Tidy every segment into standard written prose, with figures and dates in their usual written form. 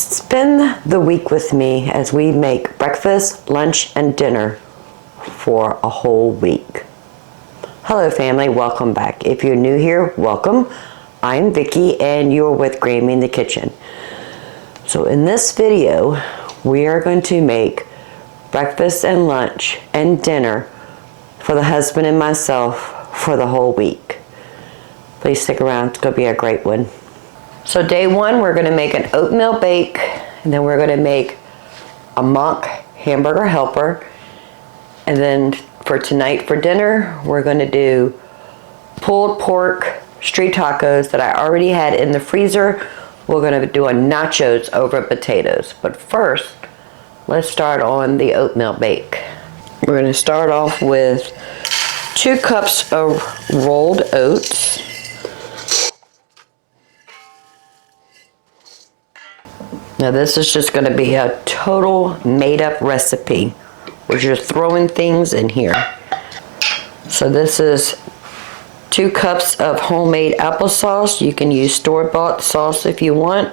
Spend the week with me as we make breakfast, lunch, and dinner for a whole week. Hello family, welcome back. If you're new here, welcome. I'm Vicki and you're with Grammy in the Kitchen. So in this video, we are going to make breakfast and lunch and dinner for the husband and myself for the whole week. Please stick around, it's going to be a great one. So day one, we're going to make an oatmeal bake, and then we're going to make a mock hamburger helper. And then for tonight for dinner, we're going to do pulled pork street tacos that I already had in the freezer. We're going to do a nachos over potatoes. But first, let's start on the oatmeal bake. We're going to start off with 2 cups of rolled oats. Now this is just going to be a total made-up recipe. We're just throwing things in here. So this is 2 cups of homemade applesauce. You can use store-bought sauce if you want.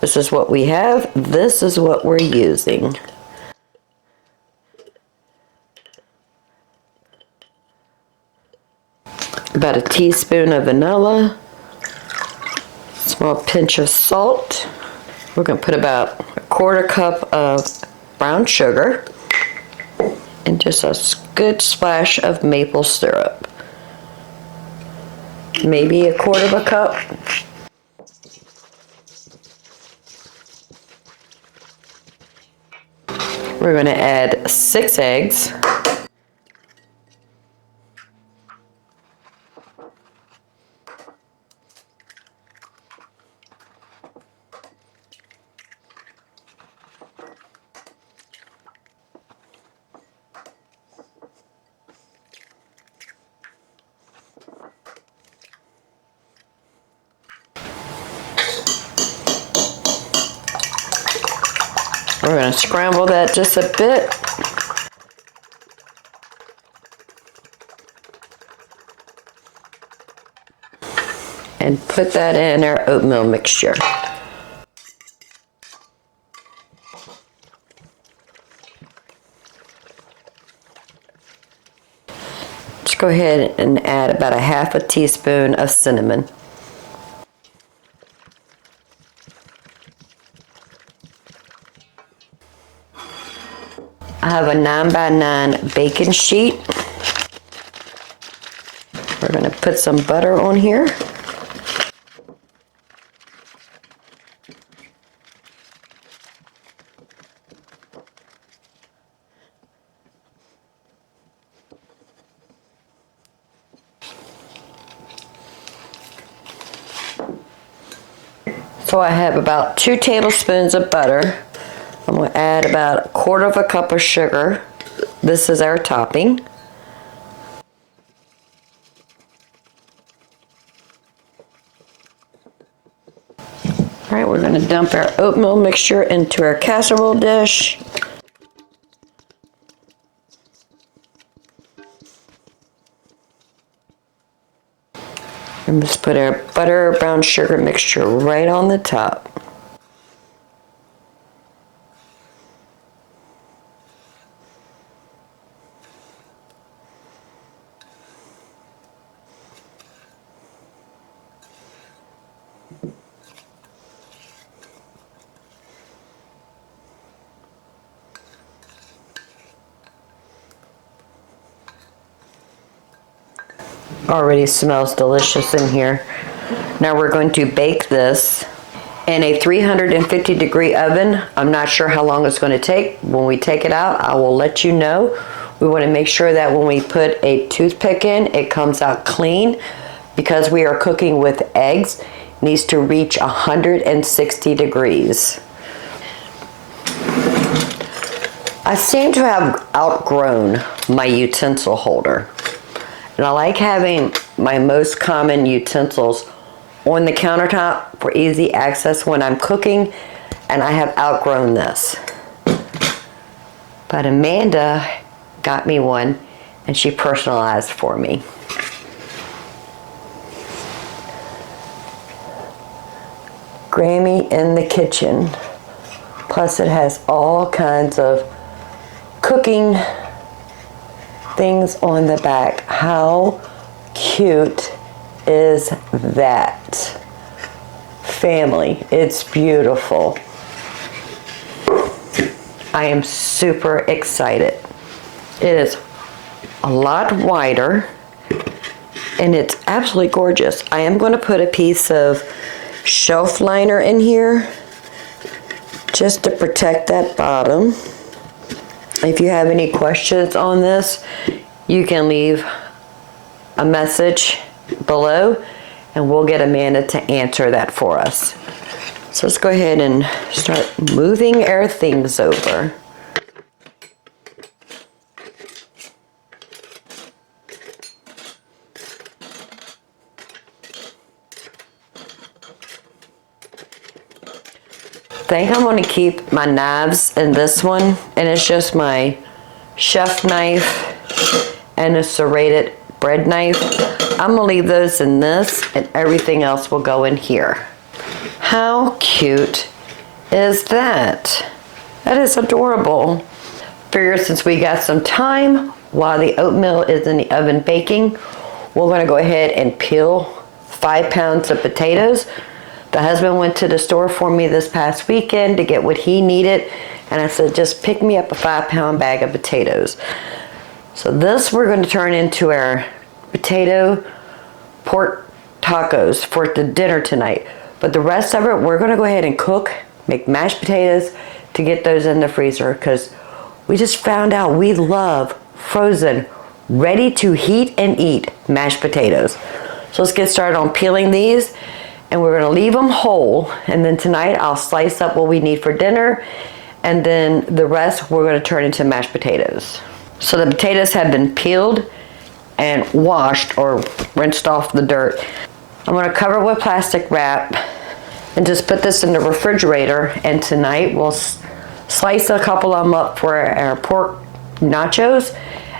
This is what we have. This is what we're using. About a teaspoon of vanilla. Small pinch of salt. We're going to put about a 1/4 cup of brown sugar and just a good splash of maple syrup. Maybe a 1/4 cup. We're going to add 6 eggs. We're going to scramble that just a bit. And put that in our oatmeal mixture. Let's go ahead and add about a 1/2 teaspoon of cinnamon. I have a 9x9 baking sheet. We're going to put some butter on here. So I have about 2 tablespoons of butter. I'm going to add about 1/4 cup of sugar. This is our topping. All right, we're going to dump our oatmeal mixture into our casserole dish. And just put our butter brown sugar mixture right on the top. Already smells delicious in here. Now we're going to bake this in a 350 degree oven. I'm not sure how long it's going to take. When we take it out, I will let you know. We want to make sure that when we put a toothpick in, it comes out clean. Because we are cooking with eggs, it needs to reach 160 degrees. I seem to have outgrown my utensil holder. And I like having my most common utensils on the countertop for easy access when I'm cooking, and I have outgrown this. But Amanda got me one, and she personalized for me. Grammy in the Kitchen Plus it has all kinds of cooking things on the back. How cute is that? Family, it's beautiful. I am super excited. It is a lot wider and it's absolutely gorgeous. I am going to put a piece of shelf liner in here just to protect that bottom. If you have any questions on this, you can leave a message below and we'll get Amanda to answer that for us. So let's go ahead and start moving our things over. I think I'm going to keep my knives in this one, and it's just my chef knife and a serrated bread knife. I'm going to leave those in this, and everything else will go in here. How cute is that? That is adorable. Figure since we got some time while the oatmeal is in the oven baking, we're going to go ahead and peel 5 pounds of potatoes. The husband went to the store for me this past weekend to get what he needed, and I said, just pick me up a 5-pound bag of potatoes. So this we're going to turn into our potato pork tacos for the dinner tonight. But the rest of it, we're going to go ahead and cook, make mashed potatoes to get those in the freezer, because we just found out we love frozen, ready to heat and eat mashed potatoes. So let's get started on peeling these. And we're going to leave them whole, and then tonight I'll slice up what we need for dinner, and then the rest we're going to turn into mashed potatoes. So the potatoes have been peeled and washed or rinsed off the dirt. I'm going to cover it with plastic wrap and just put this in the refrigerator, and tonight we'll slice a couple of them up for our pork nachos,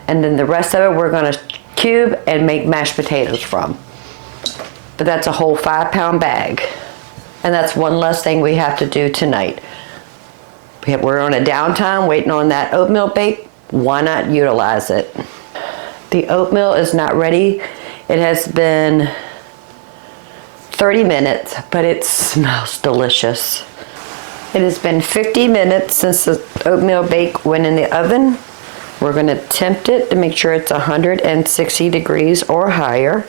and then the rest of it we're going to cube and make mashed potatoes from. But that's a whole 5-pound bag. And that's one less thing we have to do tonight. We're on a downtime waiting on that oatmeal bake. Why not utilize it? The oatmeal is not ready. It has been 30 minutes, but it smells delicious. It has been 50 minutes since the oatmeal bake went in the oven. We're going to tempt it to make sure it's 160 degrees or higher.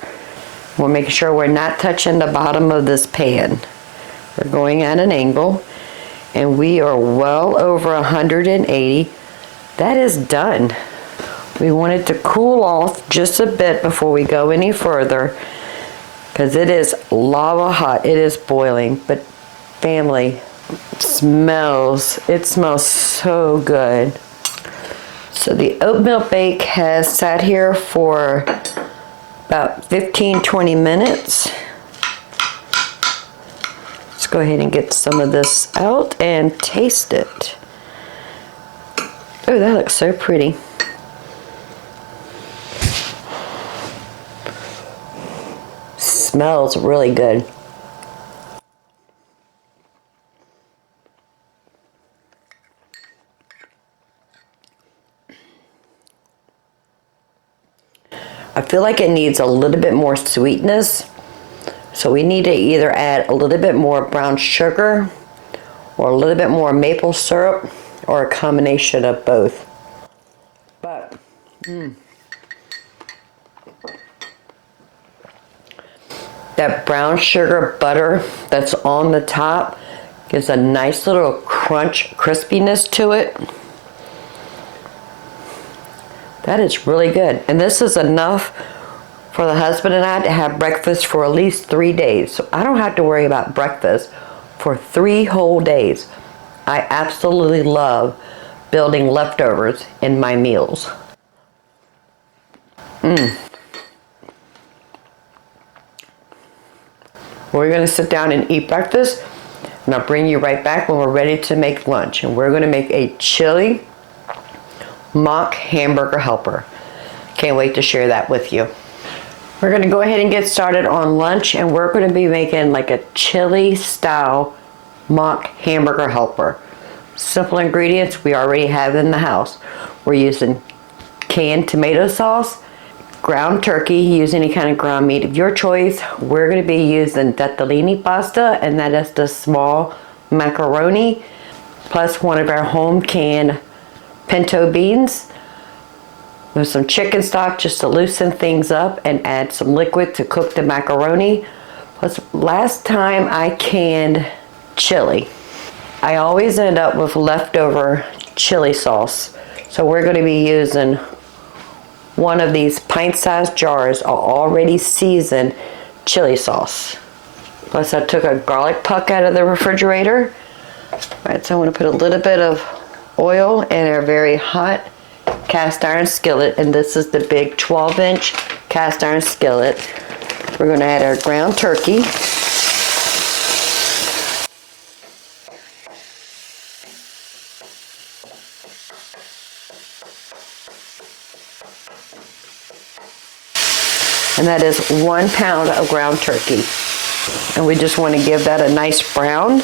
We'll make sure we're not touching the bottom of this pan. We're going at an angle, and we are well over 180. That is done. We want it to cool off just a bit before we go any further, because it is lava hot. It is boiling, but family, it smells so good. So the oatmeal bake has sat here for about 15-20 minutes. Let's go ahead and get some of this out and taste it. Oh, that looks so pretty. Smells really good. I feel like it needs a little bit more sweetness, so we need to either add a little bit more brown sugar or a little bit more maple syrup or a combination of both. But that brown sugar butter that's on the top gives a nice little crunch crispiness to it. That is really good. And this is enough for the husband and I to have breakfast for at least 3 days. So I don't have to worry about breakfast for 3 whole days. I absolutely love building leftovers in my meals. We're going to sit down and eat breakfast, and I'll bring you right back when we're ready to make lunch. And we're going to make a chili mock hamburger helper. Can't wait to share that with you. We're going to go ahead and get started on lunch, and we're going to be making like a chili style mock hamburger helper. Simple ingredients we already have in the house. We're using canned tomato sauce, ground turkey, use any kind of ground meat of your choice. We're going to be using tortellini pasta, and that is the small macaroni, plus one of our home canned pinto beans. With some chicken stock just to loosen things up and add some liquid to cook the macaroni. Plus, last time I canned chili. I always end up with leftover chili sauce. So we're going to be using one of these pint-sized jars of already seasoned chili sauce. Plus I took a garlic puck out of the refrigerator. Alright, so I'm going to put a little bit of oil in our very hot cast iron skillet, and this is the big 12-inch cast iron skillet. We're going to add our ground turkey. And that is 1 pound of ground turkey. And we just want to give that a nice brown.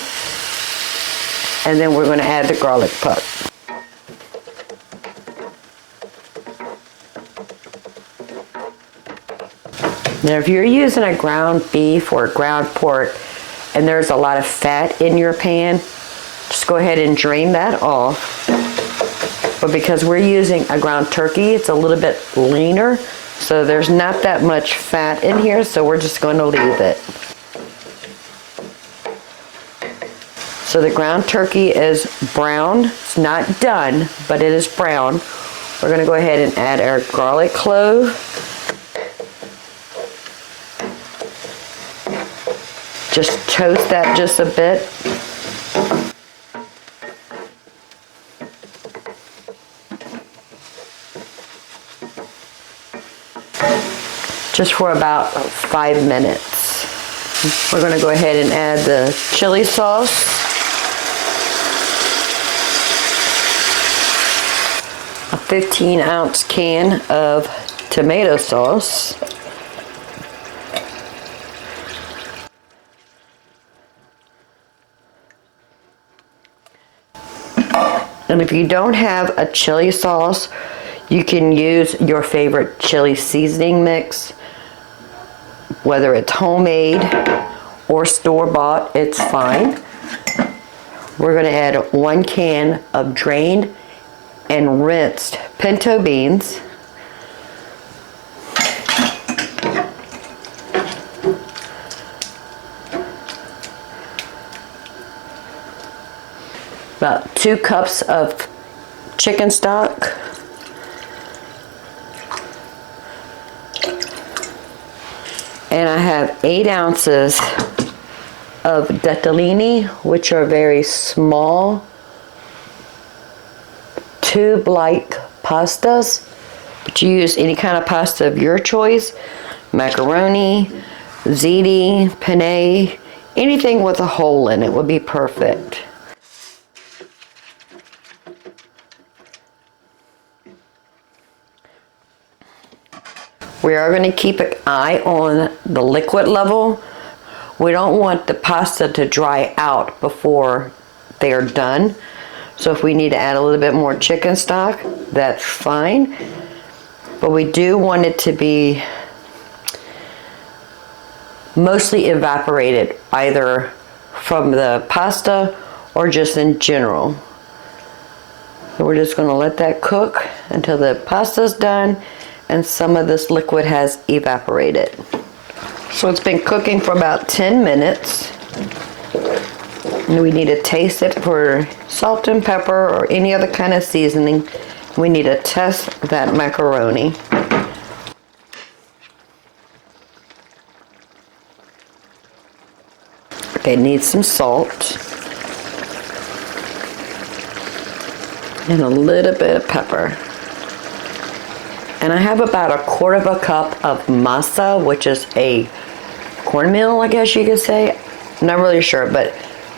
And then we're going to add the garlic puck. Now if you're using a ground beef or a ground pork and there's a lot of fat in your pan, just go ahead and drain that off. But because we're using a ground turkey, it's a little bit leaner, so there's not that much fat in here, so we're just going to leave it. So the ground turkey is brown. It's not done, but it is brown. We're going to go ahead and add our garlic clove. Just toast that just a bit. Just for about 5 minutes. We're going to go ahead and add the chili sauce. A 15-ounce can of tomato sauce. And if you don't have a chili sauce, you can use your favorite chili seasoning mix. Whether it's homemade or store-bought, it's fine. We're going to add 1 can of drained and rinsed pinto beans. About 2 cups of chicken stock. And I have 8 ounces of tortellini, which are very small tube-like pastas. But you use any kind of pasta of your choice. Macaroni, ziti, penne, anything with a hole in it would be perfect. We are going to keep an eye on the liquid level. We don't want the pasta to dry out before they are done. So if we need to add a little bit more chicken stock, that's fine. But we do want it to be mostly evaporated, either from the pasta or just in general. So we're just going to let that cook until the pasta's done and some of this liquid has evaporated. So it's been cooking for about 10 minutes. And we need to taste it for salt and pepper or any other kind of seasoning. We need to test that macaroni. Okay, it needs some salt. And a little bit of pepper. And I have about 1/4 cup of masa, which is a cornmeal, I guess you could say. I'm not really sure, but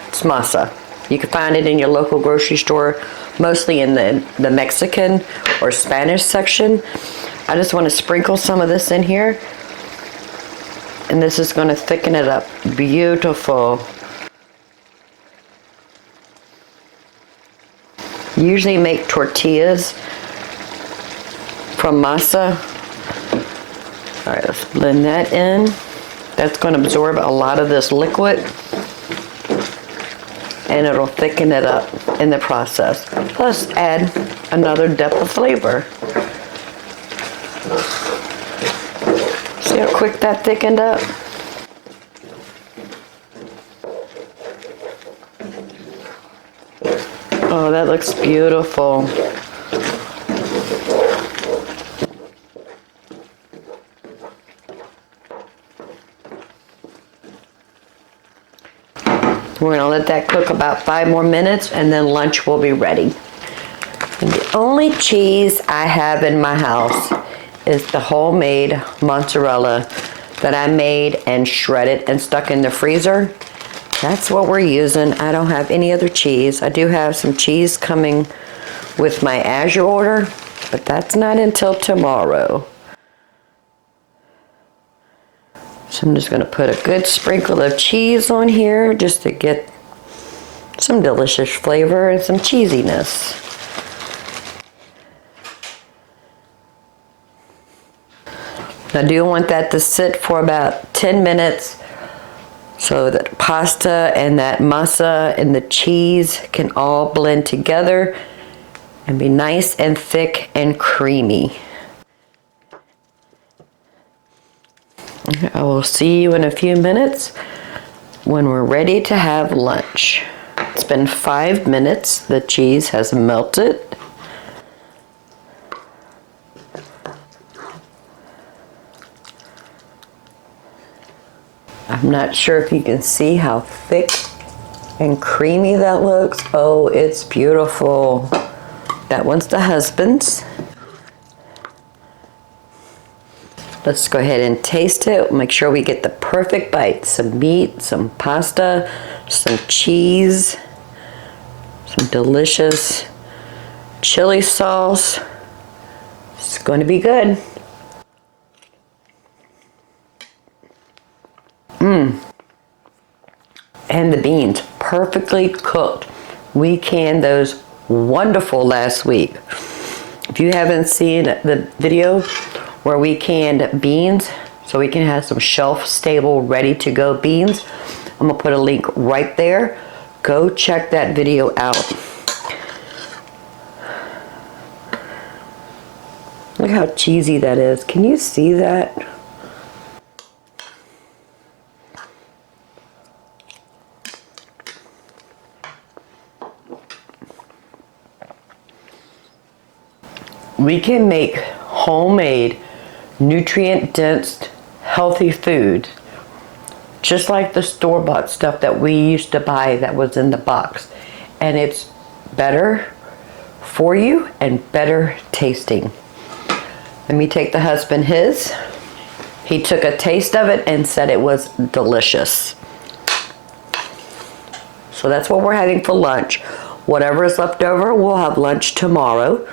it's masa. You can find it in your local grocery store, mostly in the Mexican or Spanish section. I just want to sprinkle some of this in here. And this is going to thicken it up. Beautiful. Usually make tortillas from masa. All right, let's blend that in. That's going to absorb a lot of this liquid, and it'll thicken it up in the process. Plus add another depth of flavor. See how quick that thickened up? Oh, that looks beautiful. We're gonna let that cook about 5 more minutes and then lunch will be ready. And the only cheese I have in my house is the homemade mozzarella that I made and shredded and stuck in the freezer. That's what we're using. I don't have any other cheese. I do have some cheese coming with my Azure order, but that's not until tomorrow. So I'm just going to put a good sprinkle of cheese on here just to get some delicious flavor and some cheesiness. I do want that to sit for about 10 minutes so that pasta and that masa and the cheese can all blend together and be nice and thick and creamy. I will see you in a few minutes when we're ready to have lunch. It's been 5 minutes. The cheese has melted. I'm not sure if you can see how thick and creamy that looks. Oh, it's beautiful. That one's the husband's. Let's go ahead and taste it. Make sure we get the perfect bite. Some meat, some pasta, some cheese, some delicious chili sauce. It's going to be good. And the beans, perfectly cooked. We canned those wonderful last week. If you haven't seen the video where we canned beans, so we can have some shelf-stable, ready-to-go beans, I'm gonna put a link right there. Go check that video out. Look how cheesy that is. Can you see that? We can make homemade, nutrient-dense, healthy food, just like the store-bought stuff that we used to buy that was in the box. And it's better for you and better tasting. Let me take the husband his. He took a taste of it and said it was delicious. So that's what we're having for lunch. Whatever is left over, we'll have lunch tomorrow.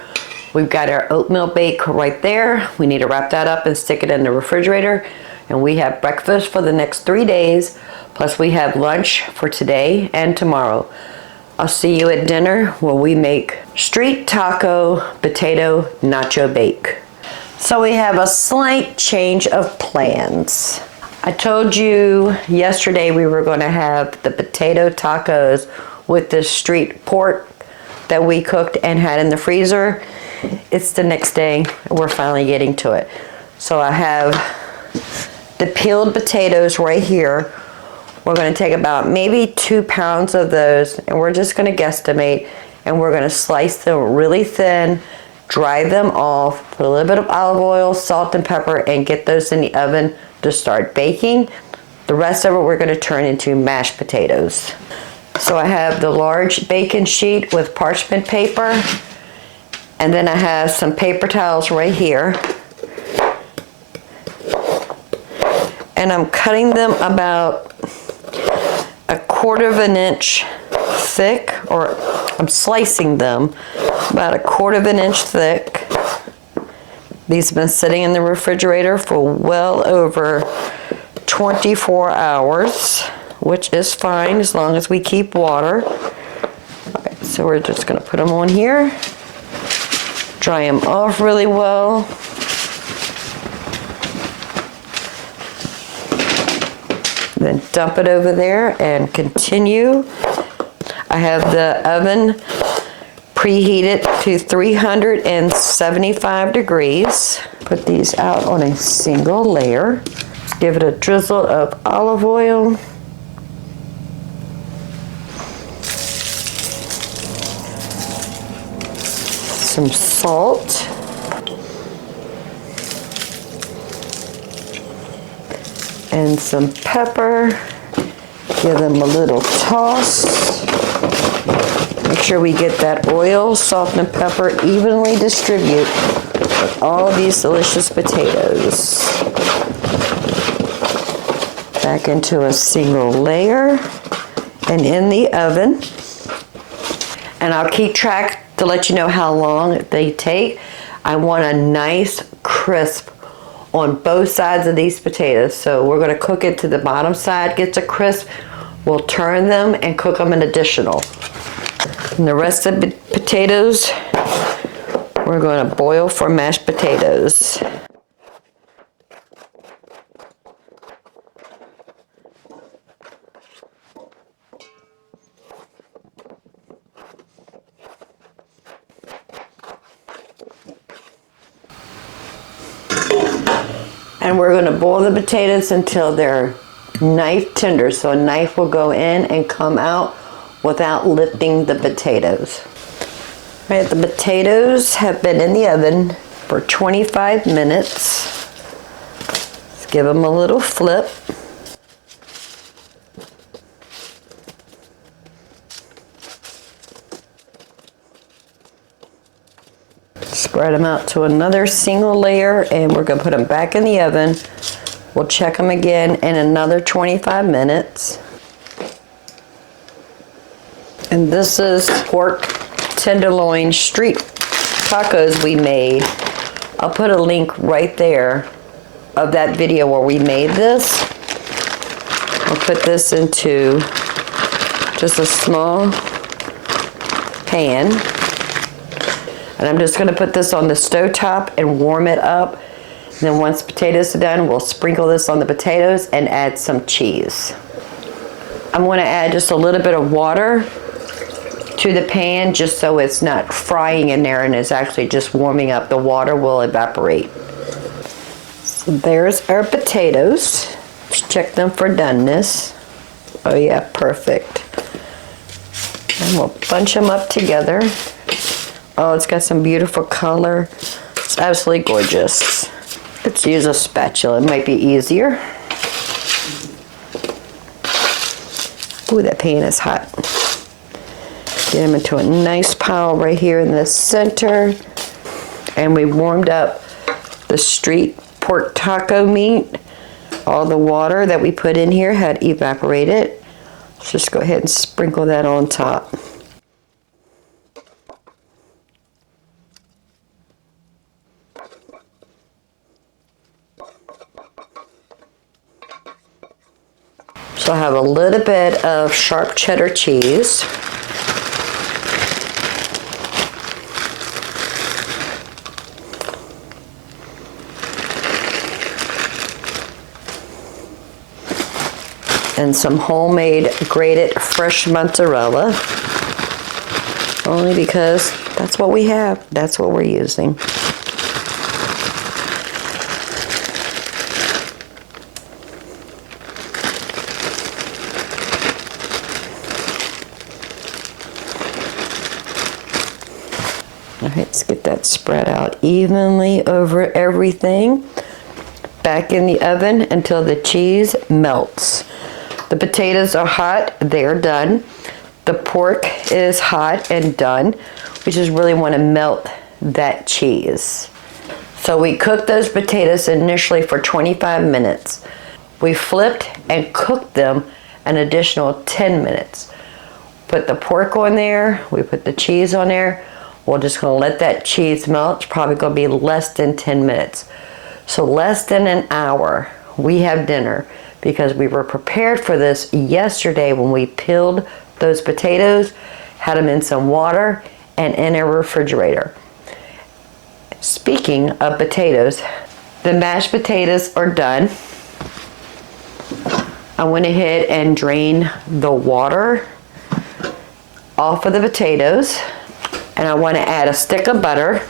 We've got our oatmeal bake right there. We need to wrap that up and stick it in the refrigerator. And we have breakfast for the next 3 days. Plus we have lunch for today and tomorrow. I'll see you at dinner where we make street taco potato nacho bake. So we have a slight change of plans. I told you yesterday we were going to have the potato tacos with the street pork that we cooked and had in the freezer. It's the next day, and we're finally getting to it. So I have the peeled potatoes right here. We're going to take about maybe 2 pounds of those, and we're just going to guesstimate, and we're going to slice them really thin, dry them off, put a little bit of olive oil, salt, and pepper, and get those in the oven to start baking. The rest of it we're going to turn into mashed potatoes. So I have the large baking sheet with parchment paper. And then I have some paper towels right here. And I'm cutting them about 1/4 of an inch thick, or I'm slicing them about 1/4 of an inch thick. These have been sitting in the refrigerator for well over 24 hours, which is fine as long as we keep water. So we're just gonna put them on here, dry them off really well. Then dump it over there and continue. I have the oven preheated to 375 degrees. Put these out on a single layer. Give it a drizzle of olive oil. Some salt. And some pepper. Give them a little toss. Make sure we get that oil, salt, and pepper evenly distribute with all these delicious potatoes. Back into a single layer and in the oven. And I'll keep track to let you know how long they take. I want a nice crisp on both sides of these potatoes. So we're going to cook it to the bottom side, gets a crisp. We'll turn them and cook them an additional. And the rest of the potatoes, we're going to boil for mashed potatoes. And we're going to boil the potatoes until they're knife tender. So a knife will go in and come out without lifting the potatoes. Right, the potatoes have been in the oven for 25 minutes. Let's give them a little flip. Spread them out to another single layer, and we're going to put them back in the oven. We'll check them again in another 25 minutes. And this is pork tenderloin street tacos we made. I'll put a link right there of that video where we made this. I'll put this into just a small pan. And I'm just going to put this on the stove top and warm it up. And then once potatoes are done, we'll sprinkle this on the potatoes and add some cheese. I'm going to add just a little bit of water to the pan just so it's not frying in there and it's actually just warming up. The water will evaporate. So there's our potatoes. Let's check them for doneness. Oh yeah, perfect. And we'll bunch them up together. Oh, it's got some beautiful color. It's absolutely gorgeous. Let's use a spatula. It might be easier. Ooh, that pan is hot. Get them into a nice pile right here in the center. And we warmed up the street pork taco meat. All the water that we put in here had evaporated. Let's just go ahead and sprinkle that on top. So I have a little bit of sharp cheddar cheese. And some homemade grated fresh mozzarella. Only because that's what we have. That's what we're using. All right, let's get that spread out evenly over everything. Back in the oven until the cheese melts. The potatoes are hot, they're done. The pork is hot and done. We just really want to melt that cheese. So we cooked those potatoes initially for 25 minutes. We flipped and cooked them an additional 10 minutes. Put the pork on there, we put the cheese on there. We're just gonna let that cheese melt. It's probably gonna be less than 10 minutes. So less than an hour, we have dinner because we were prepared for this yesterday when we peeled those potatoes had them in some water and in a refrigerator. Speaking of potatoes, the mashed potatoes are done. I went ahead and drained the water off of the potatoes, and I want to add a stick of butter.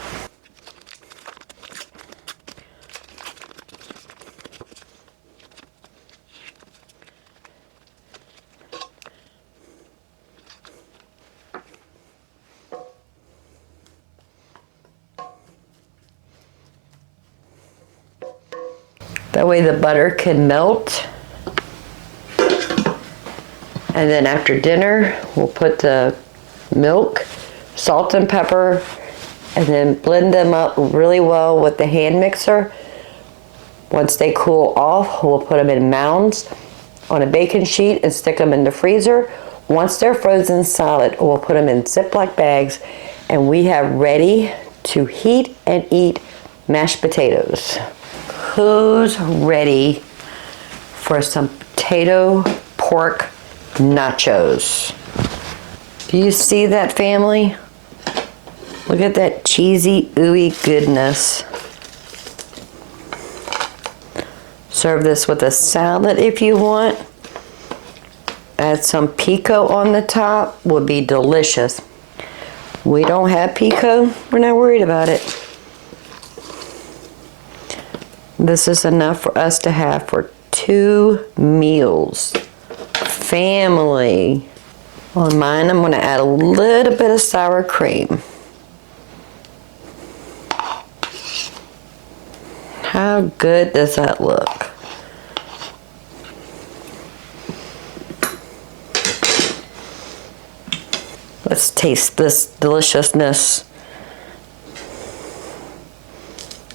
That way the butter can melt. And then after dinner, we'll put the milk, salt and pepper, and then blend them up really well with the hand mixer. Once they cool off, we'll put them in mounds on a baking sheet and stick them in the freezer. Once they're frozen solid, we'll put them in Ziploc bags, and we have ready to heat and eat mashed potatoes. Who's ready for some potato pork nachos? Do you see that, family? Look at that cheesy, ooey goodness. Serve this with a salad if you want. Add some pico on the top, would be delicious. We don't have pico, we're not worried about it. This is enough for us to have for 2 meals. Family. On mine, I'm going to add a little bit of sour cream. How good does that look? Let's taste this deliciousness.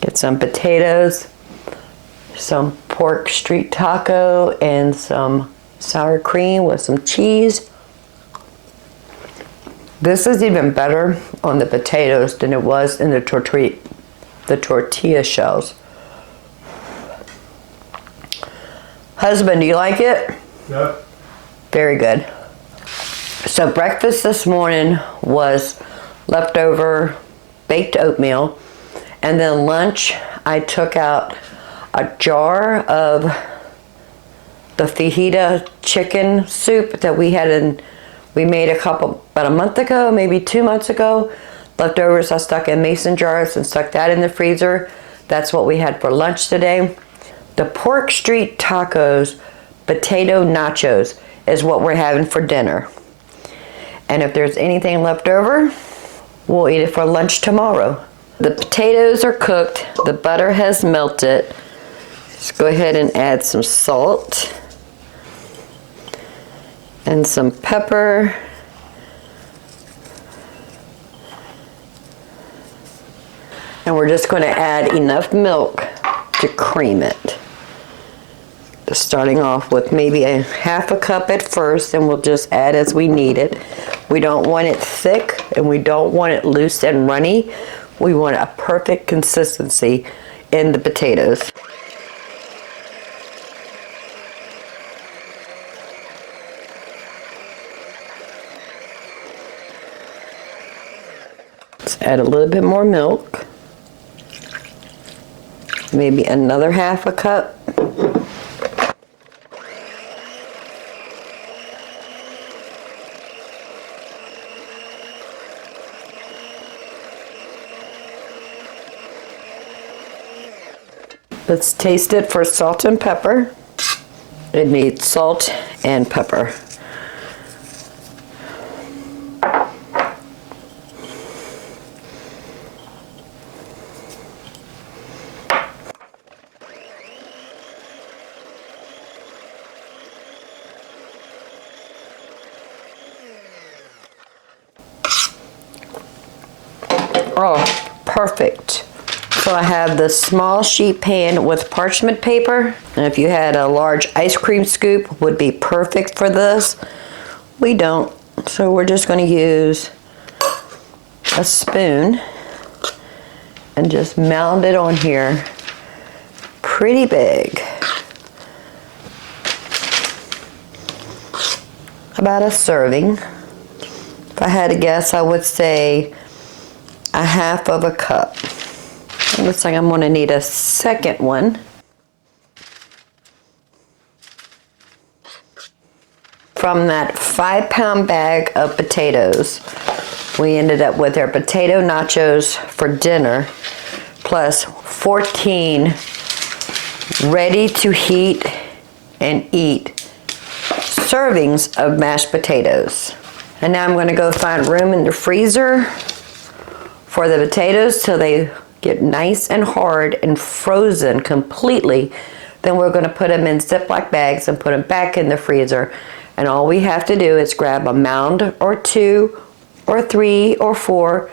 Get some potatoes, some pork street taco, and some sour cream with some cheese. This is even better on the potatoes than it was in the tortilla shells. Husband, do you like it? Yeah. Very good. So breakfast this morning was leftover baked oatmeal, and then lunch I took out a jar of the fajita chicken soup that we made about a month ago, maybe 2 months ago. Leftovers I stuck in mason jars and stuck that in the freezer. That's what we had for lunch today. The pork street tacos, potato nachos is what we're having for dinner. And if there's anything left over, we'll eat it for lunch tomorrow. The potatoes are cooked, the butter has melted. Let's go ahead and add some salt and some pepper. And we're just going to add enough milk to cream it. Starting off with maybe a half a cup at first, and we'll just add as we need it. We don't want it thick and we don't want it loose and runny. We want a perfect consistency in the potatoes. Let's add a little bit more milk. Maybe another half a cup. Let's taste it for salt and pepper. It needs salt and pepper. Oh, perfect. So I have the small sheet pan with parchment paper, and if you had a large ice cream scoop, would be perfect for this. We don't, so we're just going to use a spoon and just mound it on here pretty big. About a serving. If I had to guess, I would say a half of a cup. It looks like I'm gonna need a second one. From that 5-pound bag of potatoes, we ended up with our potato nachos for dinner, plus 14 ready to heat and eat servings of mashed potatoes. And now I'm gonna go find room in the freezer for the potatoes till they get nice and hard and frozen completely. Then we're gonna put them in Ziploc bags and put them back in the freezer. And all we have to do is grab a mound or 2 or 3 or 4,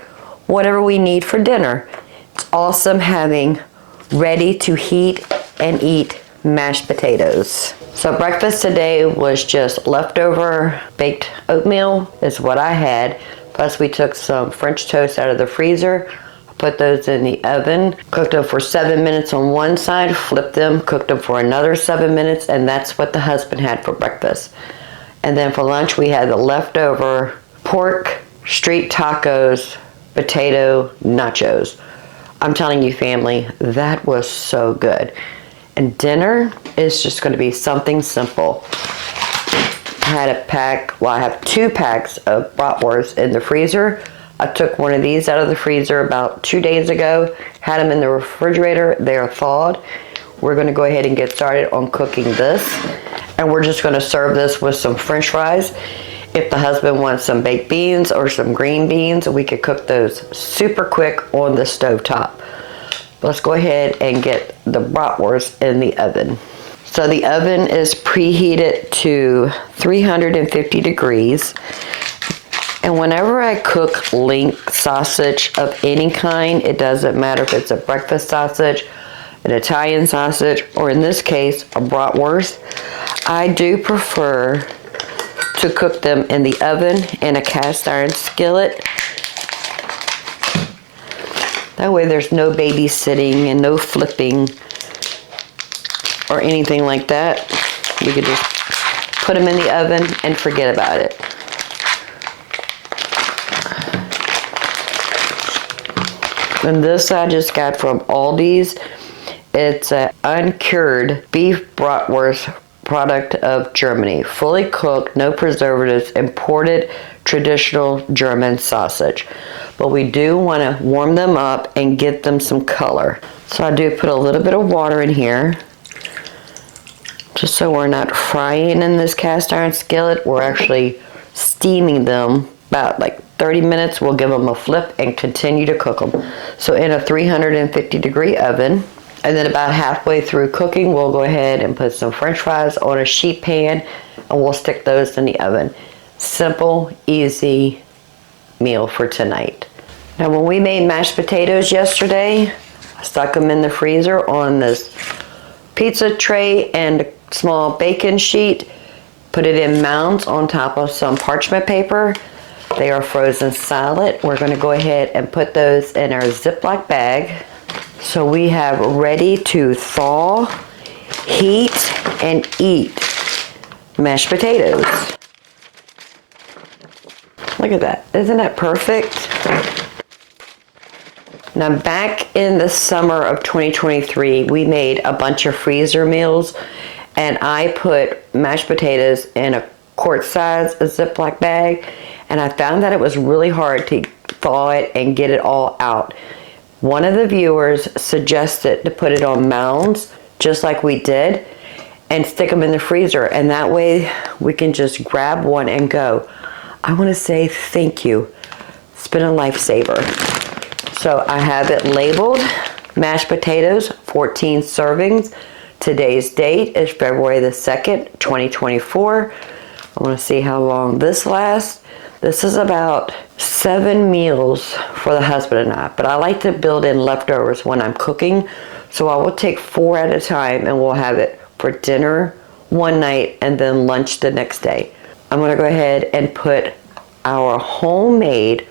whatever we need for dinner. It's awesome having ready to heat and eat mashed potatoes. So breakfast today was just leftover baked oatmeal is what I had. Plus we took some French toast out of the freezer, put those in the oven, cooked them for 7 minutes on one side, flipped them, cooked them for another 7 minutes, and that's what the husband had for breakfast. And then for lunch, we had the leftover pork, street tacos, potato nachos. I'm telling you, family, that was so good. And dinner is just going to be something simple. I had a pack, well, I have 2 packs of Bratwurst in the freezer. I took one of these out of the freezer about 2 days ago, had them in the refrigerator. They are thawed. We're going to go ahead and get started on cooking this. And we're just going to serve this with some French fries. If the husband wants some baked beans or some green beans, we could cook those super quick on the stove top. Let's go ahead and get the bratwurst in the oven. So the oven is preheated to 350 degrees. And whenever I cook link sausage of any kind, it doesn't matter if it's a breakfast sausage, an Italian sausage, or in this case, a bratwurst, I do prefer to cook them in the oven in a cast iron skillet. That way there's no babysitting and no flipping or anything like that. You could just put them in the oven and forget about it. And this I just got from Aldi's. It's an uncured beef bratwurst product of Germany. Fully cooked, no preservatives, imported traditional German sausage. But we do want to warm them up and get them some color. So I do put a little bit of water in here, just so we're not frying in this cast iron skillet. We're actually steaming them about like 30 minutes. We'll give them a flip and continue to cook them. So in a 350 degree oven. And then about halfway through cooking, we'll go ahead and put some French fries on a sheet pan and we'll stick those in the oven. Simple, easy meal for tonight. Now when we made mashed potatoes yesterday, I stuck them in the freezer on this pizza tray and a small baking sheet, put it in mounds on top of some parchment paper. They are frozen solid. We're gonna go ahead and put those in our Ziploc bag. So we have ready to thaw, heat, and eat mashed potatoes. Look at that. Isn't that perfect? Now back in the summer of 2023, we made a bunch of freezer meals and I put mashed potatoes in a quart size Ziploc bag, and I found that it was really hard to thaw it and get it all out. One of the viewers suggested to put it on mounds, just like we did, and stick them in the freezer, and that way we can just grab one and go. I want to say thank you. It's been a lifesaver. So I have it labeled, mashed potatoes, 14 servings. Today's date is February the 2nd, 2024. I want to see how long this lasts. This is about 7 meals for the husband and I, but I like to build in leftovers when I'm cooking. So I will take 4 at a time and we'll have it for dinner one night and then lunch the next day. I'm going to go ahead and put our homemade,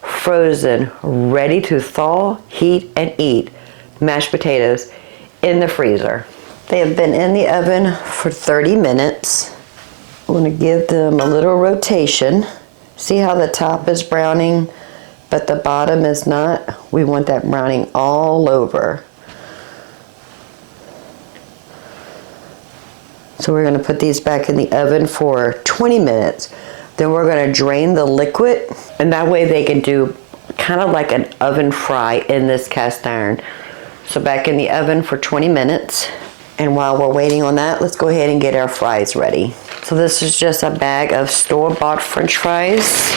frozen, ready to thaw, heat, and eat mashed potatoes in the freezer. They have been in the oven for 30 minutes. I'm going to give them a little rotation, See how the top is browning, but the bottom is not? We want that browning all over. So we're going to put these back in the oven for 20 minutes. Then we're going to drain the liquid, and that way they can do kind of like an oven fry in this cast iron. So back in the oven for 20 minutes. And while we're waiting on that, let's go ahead and get our fries ready. So this is just a bag of store-bought French fries.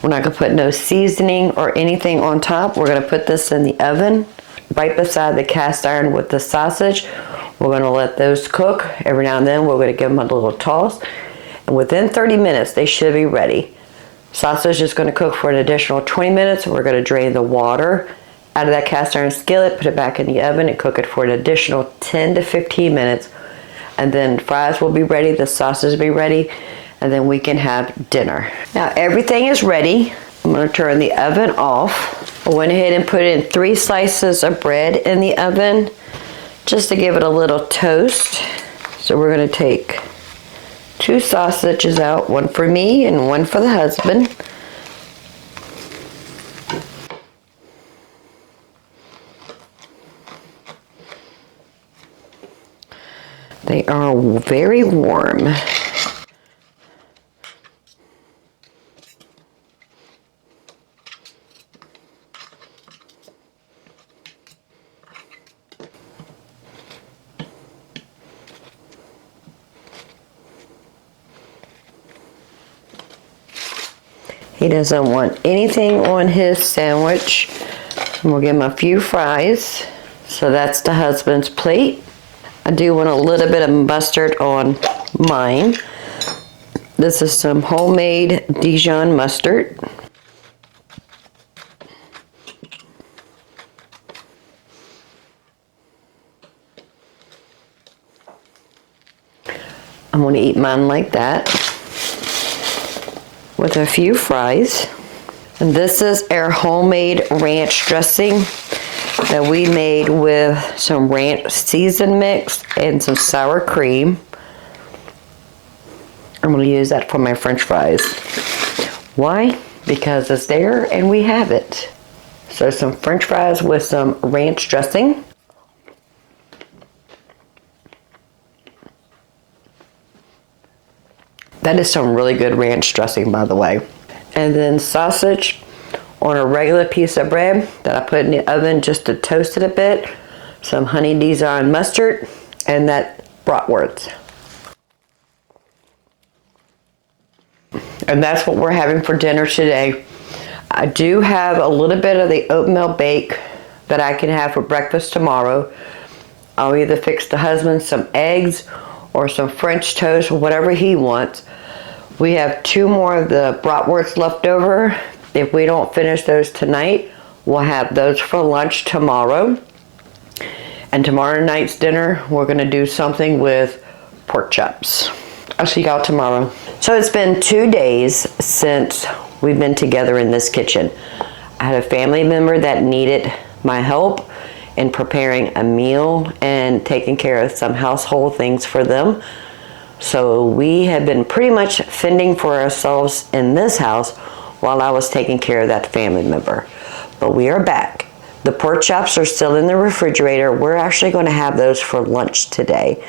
We're not going to put no seasoning or anything on top. We're going to put this in the oven right beside the cast iron with the sausage. We're going to let those cook. Every now and then we're going to give them a little toss. And within 30 minutes, they should be ready. Sausage is going to cook for an additional 20 minutes. We're going to drain the water out of that cast iron skillet, put it back in the oven, and cook it for an additional 10 to 15 minutes. And then fries will be ready, the sausage will be ready, and then we can have dinner. Now everything is ready. I'm going to turn the oven off. I went ahead and put in 3 slices of bread in the oven just to give it a little toast. So we're going to take 2 sausages out, one for me and one for the husband. They are very warm. He doesn't want anything on his sandwich. We'll give him a few fries. So that's the husband's plate. I do want a little bit of mustard on mine. This is some homemade Dijon mustard. I'm going to eat mine like that, with a few fries. And this is our homemade ranch dressing that we made with some ranch season mix and some sour cream. I'm going to use that for my French fries. Why? Because it's there and we have it. So some French fries with some ranch dressing. That is some really good ranch dressing, by the way. And then sausage on a regular piece of bread that I put in the oven just to toast it a bit. Some honey Dijon mustard and that Bratwurst. And that's what we're having for dinner today. I do have a little bit of the oatmeal bake that I can have for breakfast tomorrow. I'll either fix the husband some eggs or some French toast, or whatever he wants. We have 2 more of the Bratwurst left over. If we don't finish those tonight, we'll have those for lunch tomorrow. And tomorrow night's dinner, we're going to do something with pork chops. I'll see y'all tomorrow. So it's been 2 days since we've been together in this kitchen. I had a family member that needed my help in preparing a meal and taking care of some household things for them. So we have been pretty much fending for ourselves in this house while I was taking care of that family member. But we are back. The pork chops are still in the refrigerator. We're actually going to have those for lunch today.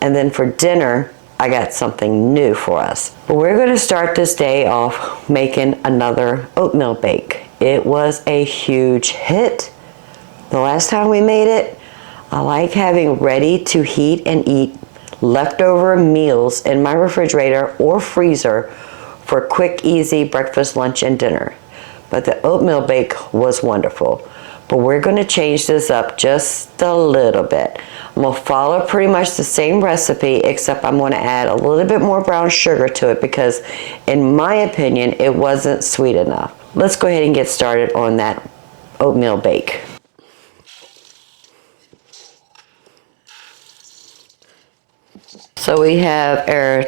And then for dinner, I got something new for us. But we're going to start this day off making another oatmeal bake. It was a huge hit. The last time we made it, I like having ready to heat and eat leftover meals in my refrigerator or freezer for quick, easy breakfast, lunch, and dinner. But the oatmeal bake was wonderful. But we're going to change this up just a little bit. I'm going to follow pretty much the same recipe, except I'm going to add a little bit more brown sugar to it because, in my opinion, it wasn't sweet enough. Let's go ahead and get started on that oatmeal bake. So we have our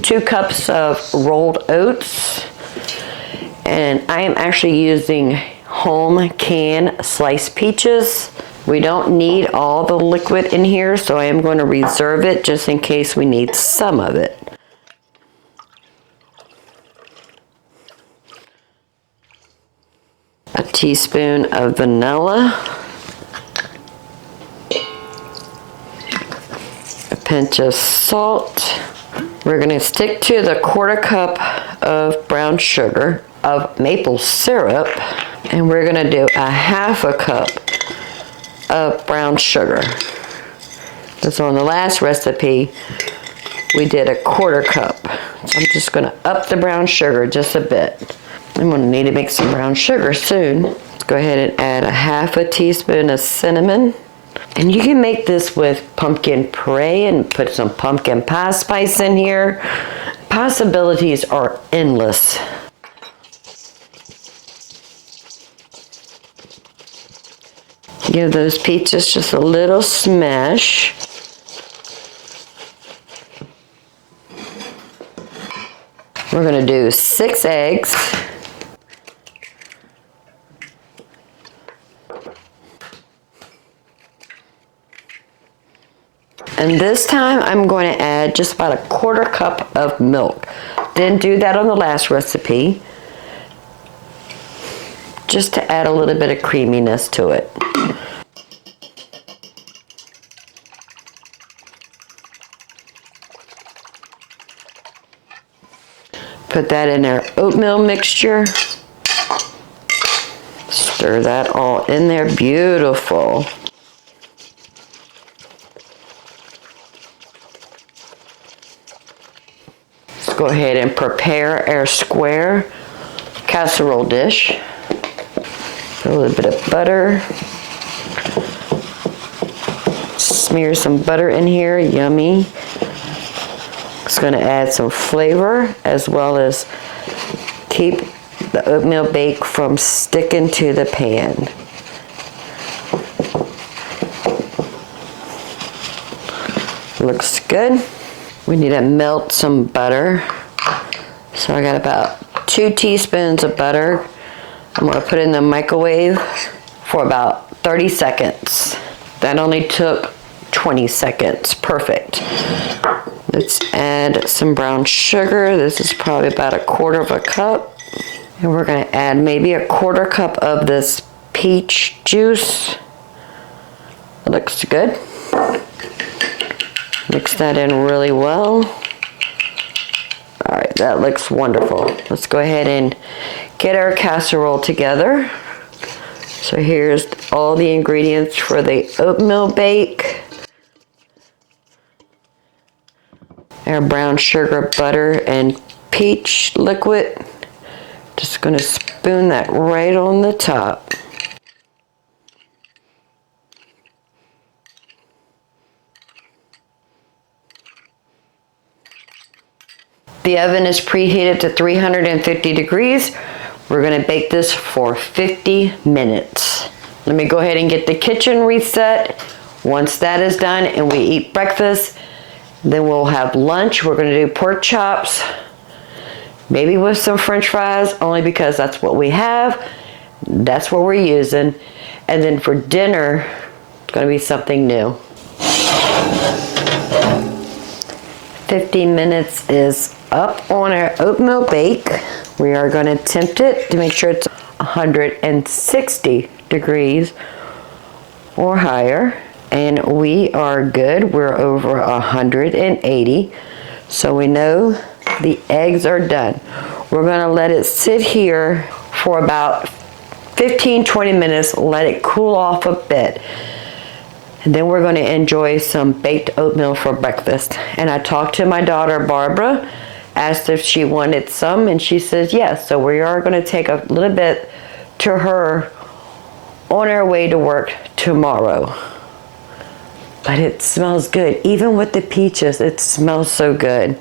2 cups of rolled oats, and I am actually using home canned sliced peaches. We don't need all the liquid in here, so I am going to reserve it just in case we need some of it. A teaspoon of vanilla. A pinch of salt. We're going to stick to the 1/4 cup of brown sugar, of maple syrup, and we're going to do a 1/2 cup of brown sugar. So on the last recipe, we did a 1/4 cup. So I'm just going to up the brown sugar just a bit. I'm going to need to make some brown sugar soon. Let's go ahead and add a 1/2 teaspoon of cinnamon. And you can make this with pumpkin puree and put some pumpkin pie spice in here. Possibilities are endless. Give those pizzas just a little smash. We're going to do 6 eggs. And this time I'm going to add just about a 1/4 cup of milk. Didn't do that on the last recipe. Just to add a little bit of creaminess to it. Put that in our oatmeal mixture. Stir that all in there. Beautiful. Let's go ahead and prepare our square casserole dish. Put a little bit of butter. Smear some butter in here. Yummy. It's going to add some flavor as well as keep the oatmeal bake from sticking to the pan. Looks good. We need to melt some butter. So I got about 2 teaspoons of butter. I'm going to put it in the microwave for about 30 seconds. That only took 20 seconds. Perfect. Let's add some brown sugar. This is probably about a 1/4 cup. And we're going to add maybe a 1/4 cup of this peach juice. Looks good. Mix that in really well. All right, that looks wonderful. Let's go ahead and get our casserole together. So here's all the ingredients for the oatmeal bake. Our brown sugar, butter, and peach liquid. Just going to spoon that right on the top. The oven is preheated to 350 degrees. We're going to bake this for 50 minutes. Let me go ahead and get the kitchen reset. Once that is done and we eat breakfast, then we'll have lunch. We're going to do pork chops, maybe with some french fries, only because that's what we have. That's what we're using. And then for dinner, it's going to be something new. 15 minutes is up on our oatmeal bake. We are going to tempt it to make sure it's 160 degrees or higher. And we are good. We're over 180. So we know the eggs are done. We're going to let it sit here for about 15-20 minutes. Let it cool off a bit. And then we're going to enjoy some baked oatmeal for breakfast. And I talked to my daughter, Barbara, asked if she wanted some, and she says yes. So we are going to take a little bit to her on our way to work tomorrow. But it smells good. Even with the peaches, it smells so good.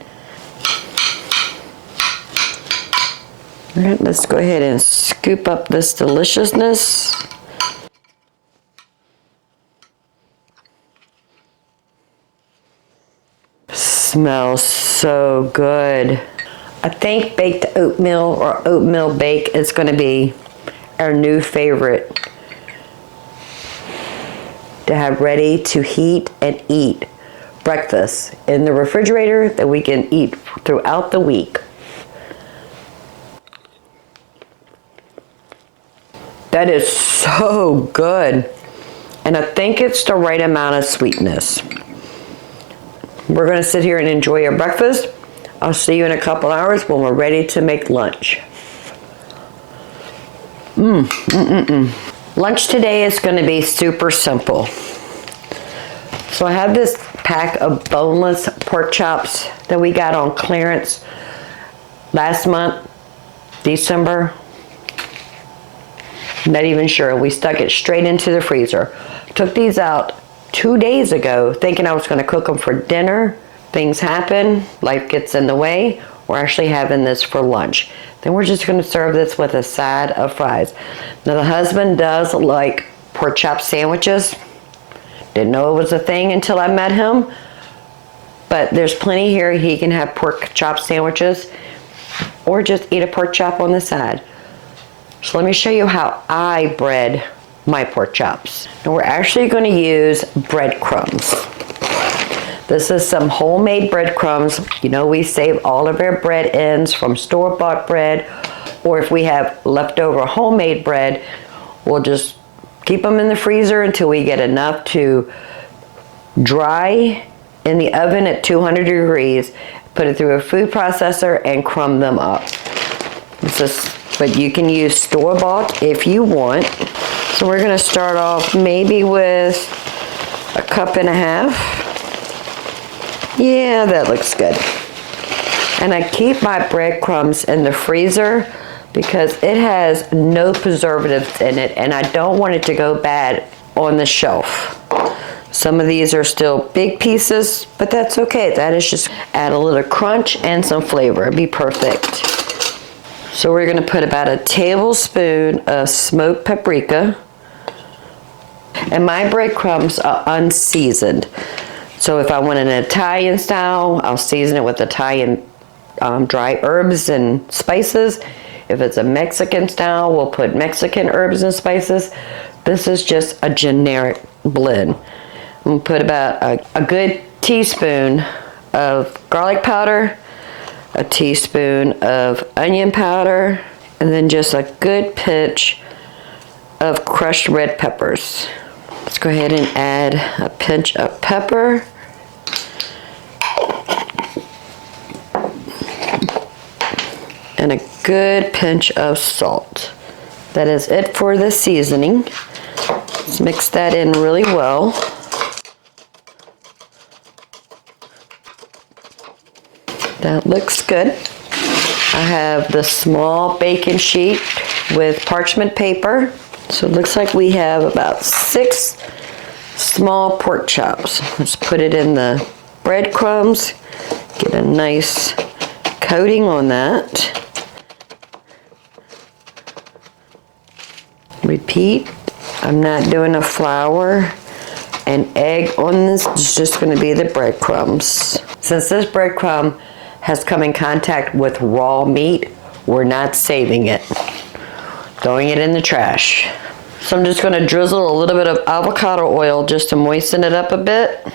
All right, let's go ahead and scoop up this deliciousness. Smells so good. I think baked oatmeal or oatmeal bake is going to be our new favorite to have ready to heat and eat breakfast in the refrigerator that we can eat throughout the week. That is so good. And I think it's the right amount of sweetness. We're going to sit here and enjoy our breakfast. I'll see you in a couple hours when we're ready to make lunch. Lunch today is going to be super simple. So I have this pack of boneless pork chops that we got on clearance last month, December. Not even sure. We stuck it straight into the freezer. Took these out 2 days ago thinking I was going to cook them for dinner. Things happen, life gets in the way. We're actually having this for lunch. Then we're just going to serve this with a side of fries. Now the husband does like pork chop sandwiches. Didn't know it was a thing until I met him. But there's plenty here. He can have pork chop sandwiches or just eat a pork chop on the side. So let me show you how I bread my pork chops. And we're actually going to use breadcrumbs. This is some homemade breadcrumbs. You know, we save all of our bread ends from store-bought bread, or if we have leftover homemade bread, we'll just keep them in the freezer until we get enough to dry in the oven at 200 degrees, put it through a food processor and crumb them up. But you can use store-bought if you want. So we're gonna start off maybe with 1.5 cups. Yeah, that looks good. And I keep my breadcrumbs in the freezer because it has no preservatives in it and I don't want it to go bad on the shelf. Some of these are still big pieces, but that's okay. That is just add a little crunch and some flavor. It'd be perfect. So we're gonna put about 1 tablespoon of smoked paprika. And my breadcrumbs are unseasoned. So if I want an Italian style, I'll season it with Italian dry herbs and spices. If it's a Mexican style, we'll put Mexican herbs and spices. This is just a generic blend. I'm gonna put about a good teaspoon of garlic powder, a teaspoon of onion powder, and then just a good pinch of crushed red peppers. Let's go ahead and add a pinch of pepper. And a good pinch of salt. That is it for the seasoning. Let's mix that in really well. That looks good. I have the small baking sheet with parchment paper. So it looks like we have about 6 small pork chops. Let's put it in the breadcrumbs. Get a nice coating on that. Repeat. I'm not doing a flour and egg on this. It's just going to be the breadcrumbs. Since this breadcrumb has come in contact with raw meat, we're not saving it. Throwing it in the trash. So I'm just going to drizzle a little bit of avocado oil just to moisten it up a bit.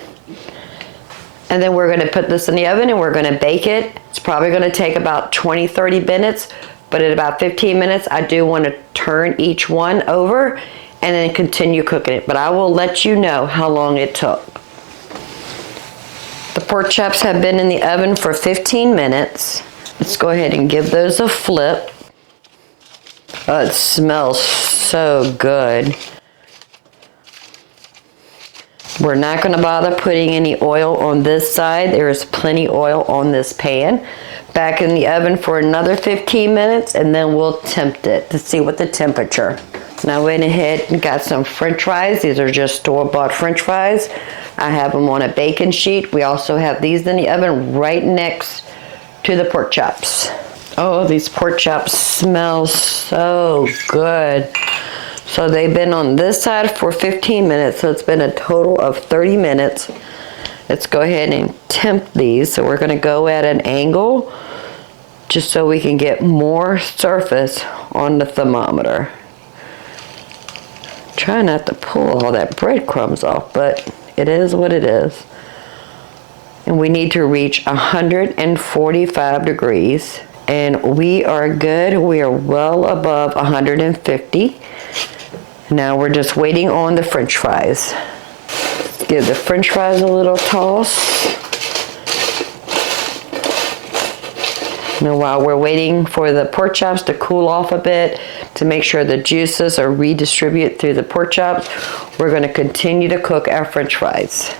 And then we're going to put this in the oven and we're going to bake it. It's probably going to take about 20-30 minutes, but at about 15 minutes I do want to turn each one over and then continue cooking it. But I will let you know how long it took. The pork chops have been in the oven for 15 minutes. Let's go ahead and give those a flip. Oh, it smells so good. We're not going to bother putting any oil on this side. There is plenty oil on this pan. Back in the oven for another 15 minutes and then we'll tempt it to see what the temperature. Now I went ahead and got some French fries. These are just store-bought French fries. I have them on a baking sheet. We also have these in the oven right next to the pork chops. Oh, these pork chops smell so good. So they've been on this side for 15 minutes, so it's been a total of 30 minutes. Let's go ahead and tempt these. So we're gonna go at an angle just so we can get more surface on the thermometer. Try not to pull all that breadcrumbs off, but it is what it is. And we need to reach 145 degrees. And we are good. We are well above 150. Now we're just waiting on the French fries. Give the French fries a little toss. Now while we're waiting for the pork chops to cool off a bit, to make sure the juices are redistributed through the pork chops, we're going to continue to cook our French fries.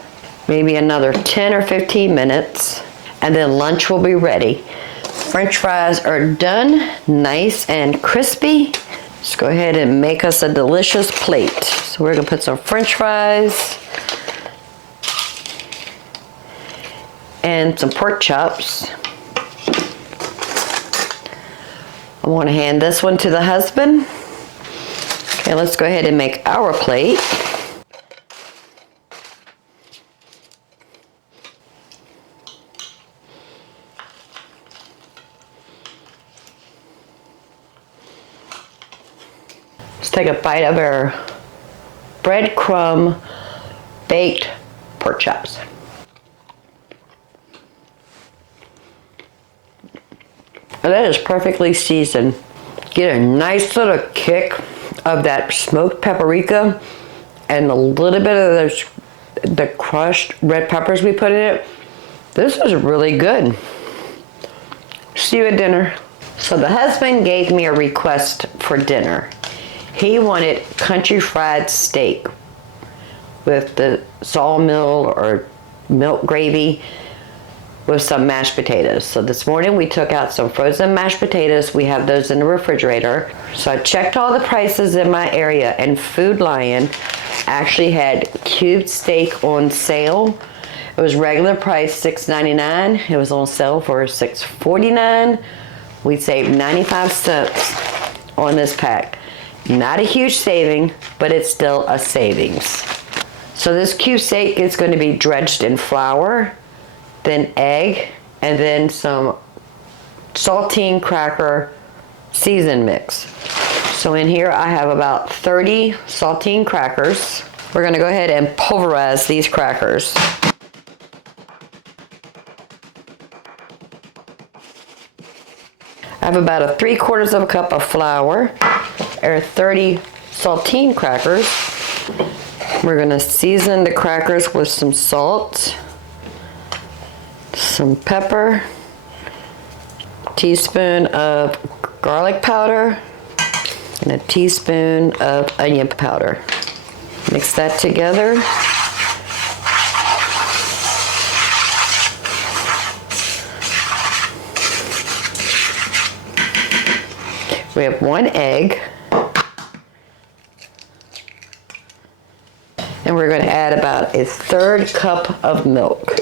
Maybe another 10 or 15 minutes, and then lunch will be ready. French fries are done, nice and crispy. Let's go ahead and make us a delicious plate. So we're gonna put some French fries and some pork chops. I want to hand this one to the husband. Okay, let's go ahead and make our plate. Let's take a bite of our breadcrumb baked pork chops. And that is perfectly seasoned. Get a nice little kick of that smoked paprika and a little bit of the crushed red peppers we put in it. This is really good. See you at dinner. So the husband gave me a request for dinner. He wanted country fried steak with the sawmill or milk gravy with some mashed potatoes. So this morning we took out some frozen mashed potatoes. We have those in the refrigerator. So I checked all the prices in my area, and Food Lion actually had cubed steak on sale. It was regular price $6.99. It was on sale for $6.49. We saved 95 cents on this pack. Not a huge saving, but it's still a savings. So this cube steak is going to be dredged in flour, then egg, and then some saltine cracker season mix. So in here I have about 30 saltine crackers. We're going to go ahead and pulverize these crackers. I have about 3/4 of a cup of flour, or 30 saltine crackers. We're going to season the crackers with some salt, some pepper, teaspoon of garlic powder, and a teaspoon of onion powder. Mix that together. We have 1 egg. And we're going to add about 1/3 cup of milk.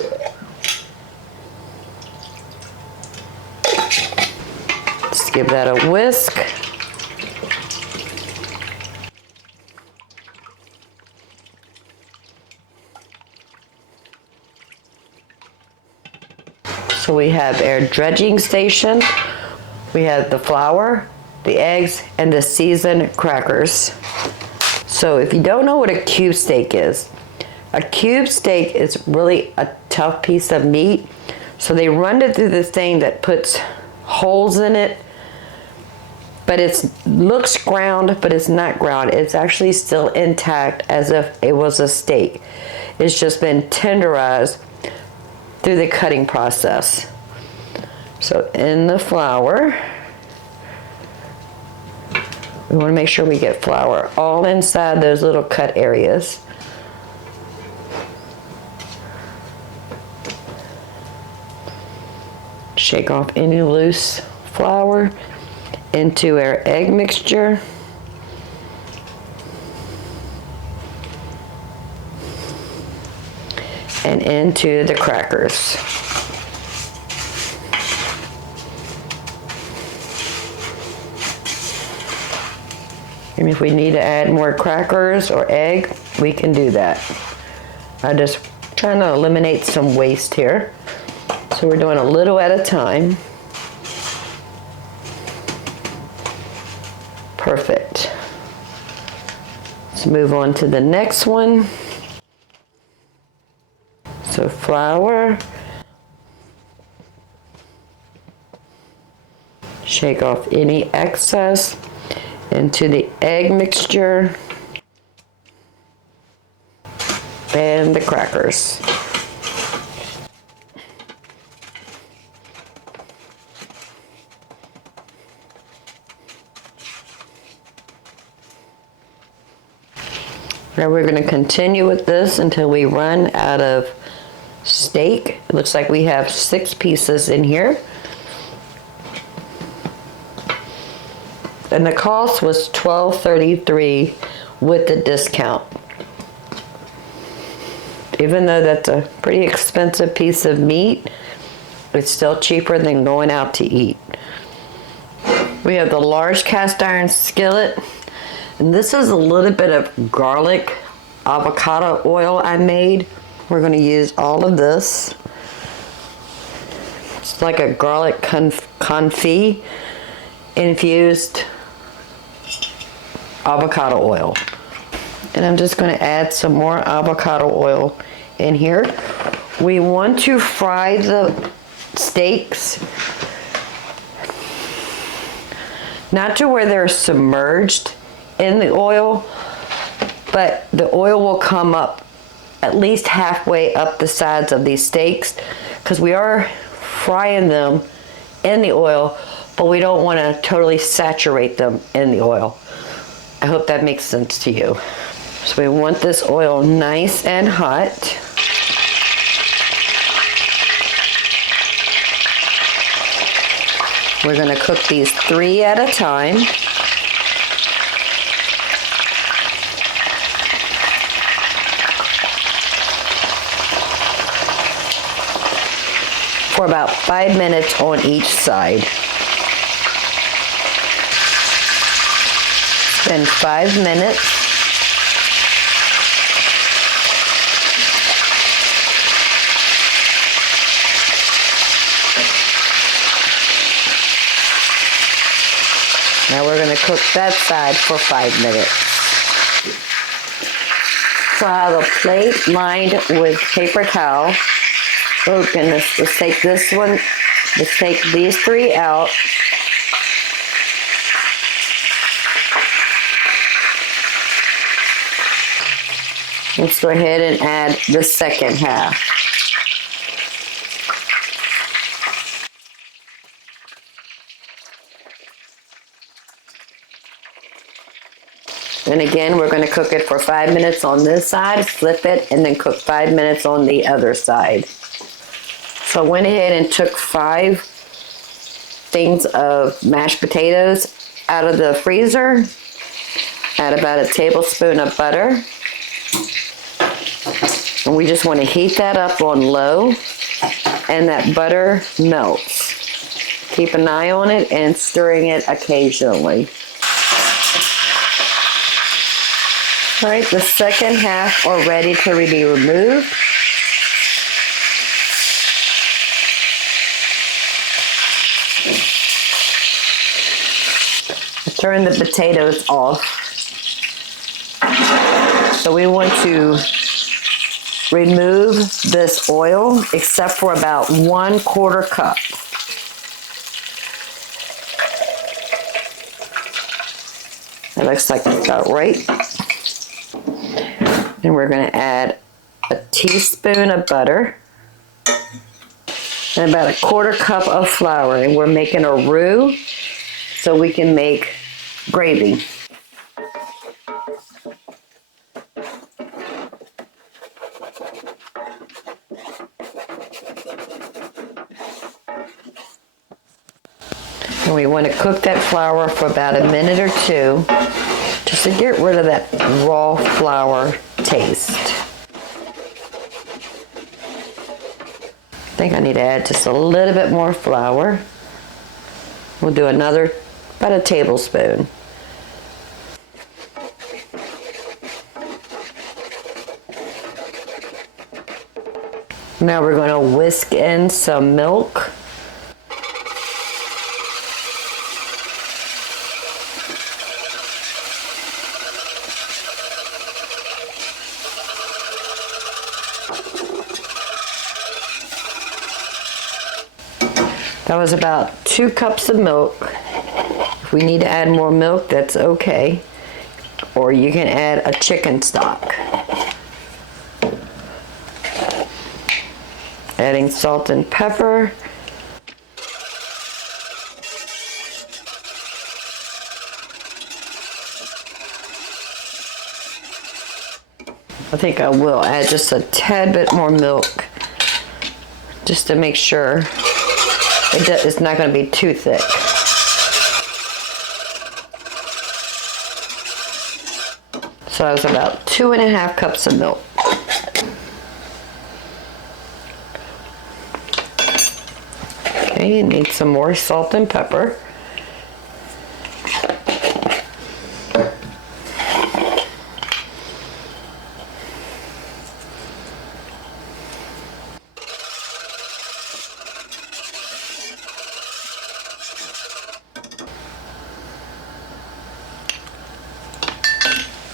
Let's give that a whisk. So we have our dredging station. We have the flour, the eggs, and the seasoned crackers. So if you don't know what a cube steak is, a cube steak is really a tough piece of meat. So they run it through this thing that puts holes in it, but it looks ground, but it's not ground. It's actually still intact as if it was a steak. It's just been tenderized through the cutting process. So in the flour, we want to make sure we get flour all inside those little cut areas. Shake off any loose flour into our egg mixture. And into the crackers. And if we need to add more crackers or egg, we can do that. I'm just trying to eliminate some waste here. So we're doing a little at a time. Perfect. Let's move on to the next one. So flour. Shake off any excess into the egg mixture and the crackers. Now we're going to continue with this until we run out of steak. It looks like we have 6 pieces in here. And the cost was $12.33 with the discount. Even though that's a pretty expensive piece of meat, it's still cheaper than going out to eat. We have the large cast iron skillet. And this is a little bit of garlic avocado oil I made. We're going to use all of this. It's like a garlic confit infused avocado oil. And I'm just going to add some more avocado oil in here. We want to fry the steaks not to where they're submerged in the oil, but the oil will come up at least halfway up the sides of these steaks, because we are frying them in the oil, but we don't want to totally saturate them in the oil. I hope that makes sense to you. So we want this oil nice and hot. We're going to cook these 3 at a time. For about 5 minutes on each side. It's been 5 minutes. Now we're going to cook that side for 5 minutes. So I have a plate lined with paper towel. Oh goodness, let's take this one, let's take these 3 out. Let's go ahead and add the second half. And again, we're going to cook it for 5 minutes on this side, flip it, and then cook 5 minutes on the other side. So I went ahead and took 5 things of mashed potatoes out of the freezer. Add about a tablespoon of butter. And we just want to heat that up on low, and that butter melts. Keep an eye on it and stirring it occasionally. All right, the second half are ready to be removed. Turn the potatoes off. So we want to remove this oil except for about 1/4 cup. That looks like about right. And we're going to add a teaspoon of butter and about 1/4 cup of flour. And we're making a roux so we can make gravy. And we want to cook that flour for about a minute or 2 just to get rid of that raw flour taste. I think I need to add just a little bit more flour. We'll do another, about a tablespoon. Now we're going to whisk in some milk. That was about 2 cups of milk. If we need to add more milk, that's okay. Or you can add a chicken stock. Adding salt and pepper. I think I will add just a tad bit more milk just to make sure it's not going to be too thick. So that was about 2.5 cups of milk. Okay, you need some more salt and pepper.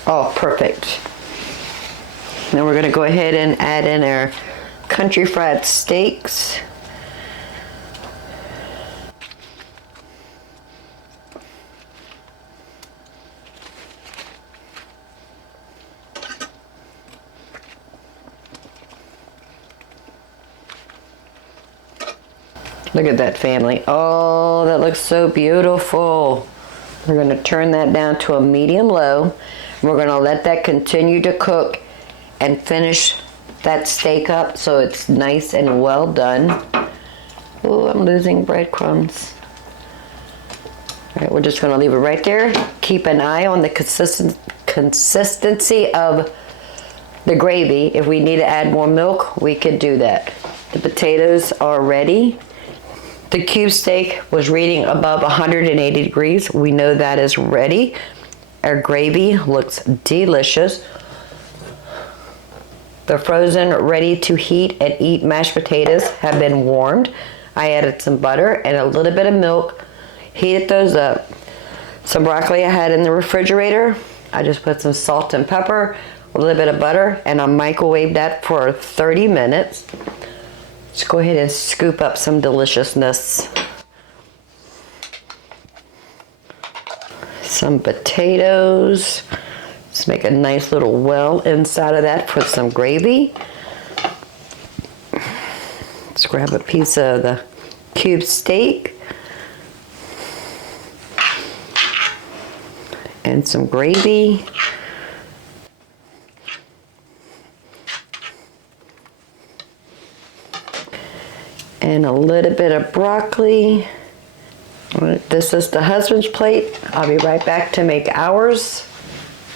Oh, perfect. Now we're going to go ahead and add in our country fried steaks. Look at that, family. Oh, that looks so beautiful. We're going to turn that down to a medium low. We're going to let that continue to cook and finish that steak up so it's nice and well done. Oh, I'm losing breadcrumbs. All right, we're just going to leave it right there. Keep an eye on the consistency of the gravy. If we need to add more milk, we could do that. The potatoes are ready. The cube steak was reading above 180 degrees. We know that is ready. Our gravy looks delicious. The frozen, ready to heat and eat mashed potatoes have been warmed. I added some butter and a little bit of milk, heated those up. Some broccoli I had in the refrigerator. I just put some salt and pepper, a little bit of butter, and I microwaved that for 30 minutes. Let's go ahead and scoop up some deliciousness. Some potatoes. Let's make a nice little well inside of that for some gravy. Let's grab a piece of the cube steak and some gravy. And a little bit of broccoli. This is the husband's plate. I'll be right back to make ours.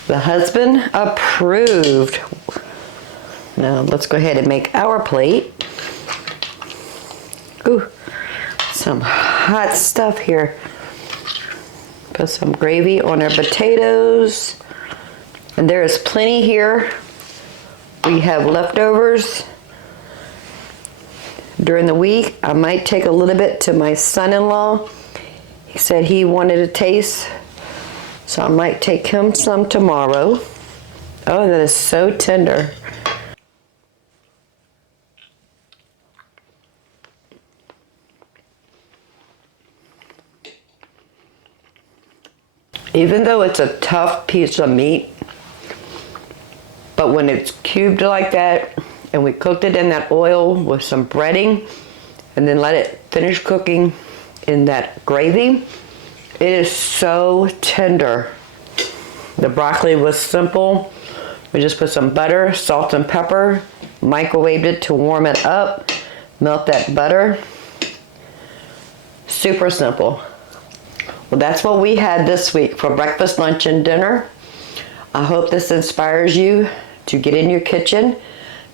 The husband approved. Now let's go ahead and make our plate. Ooh, some hot stuff here. Put some gravy on our potatoes. And there is plenty here. We have leftovers. During the week, I might take a little bit to my son-in-law. He said he wanted a taste, so I might take him some tomorrow. Oh, that is so tender. Even though it's a tough piece of meat, but when it's cubed like that, and we cooked it in that oil with some breading, and then let it finish cooking in that gravy, it is so tender. The broccoli was simple. We just put some butter, salt and pepper, microwaved it to warm it up, melt that butter. Super simple. Well, that's what we had this week for breakfast, lunch, and dinner. I hope this inspires you to get in your kitchen,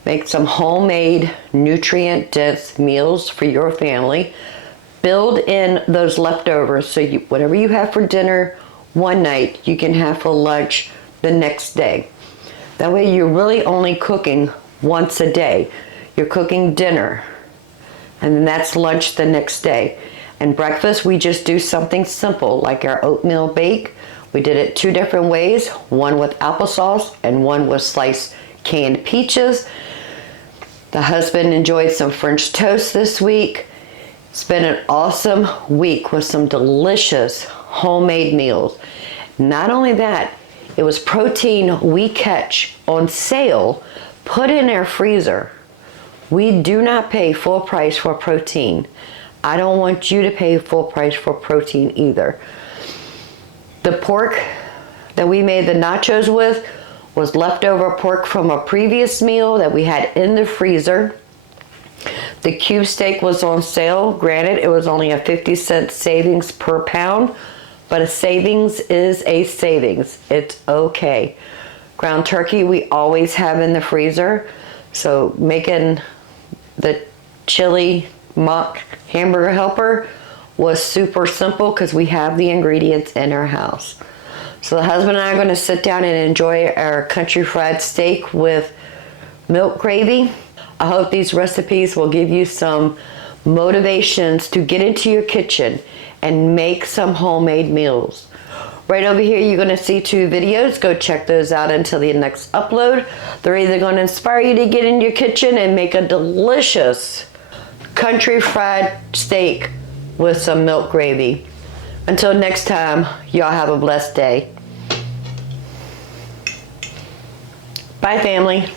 make some homemade, nutrient-dense meals for your family. Build in those leftovers so whatever you have for dinner one night, you can have for lunch the next day. That way you're really only cooking once a day. You're cooking dinner, and then that's lunch the next day. And breakfast, we just do something simple like our oatmeal bake. We did it 2 different ways, one with applesauce and one with sliced canned peaches. The husband enjoyed some French toast this week. Spend an awesome week with some delicious homemade meals. Not only that, it was protein we catch on sale, put in our freezer. We do not pay full price for protein. I don't want you to pay full price for protein either. The pork that we made the nachos with was leftover pork from a previous meal that we had in the freezer. The cube steak was on sale. Granted, it was only a 50-cent savings per pound, but a savings is a savings. It's okay. Ground turkey we always have in the freezer. So making the chili mock hamburger helper was super simple because we have the ingredients in our house. So the husband and I are going to sit down and enjoy our country fried steak with milk gravy. I hope these recipes will give you some motivations to get into your kitchen and make some homemade meals. Right over here you're going to see 2 videos. Go check those out until the next upload. They're either going to inspire you to get in your kitchen and make a delicious country fried steak with some milk gravy. Until next time, y'all have a blessed day. Bye, family.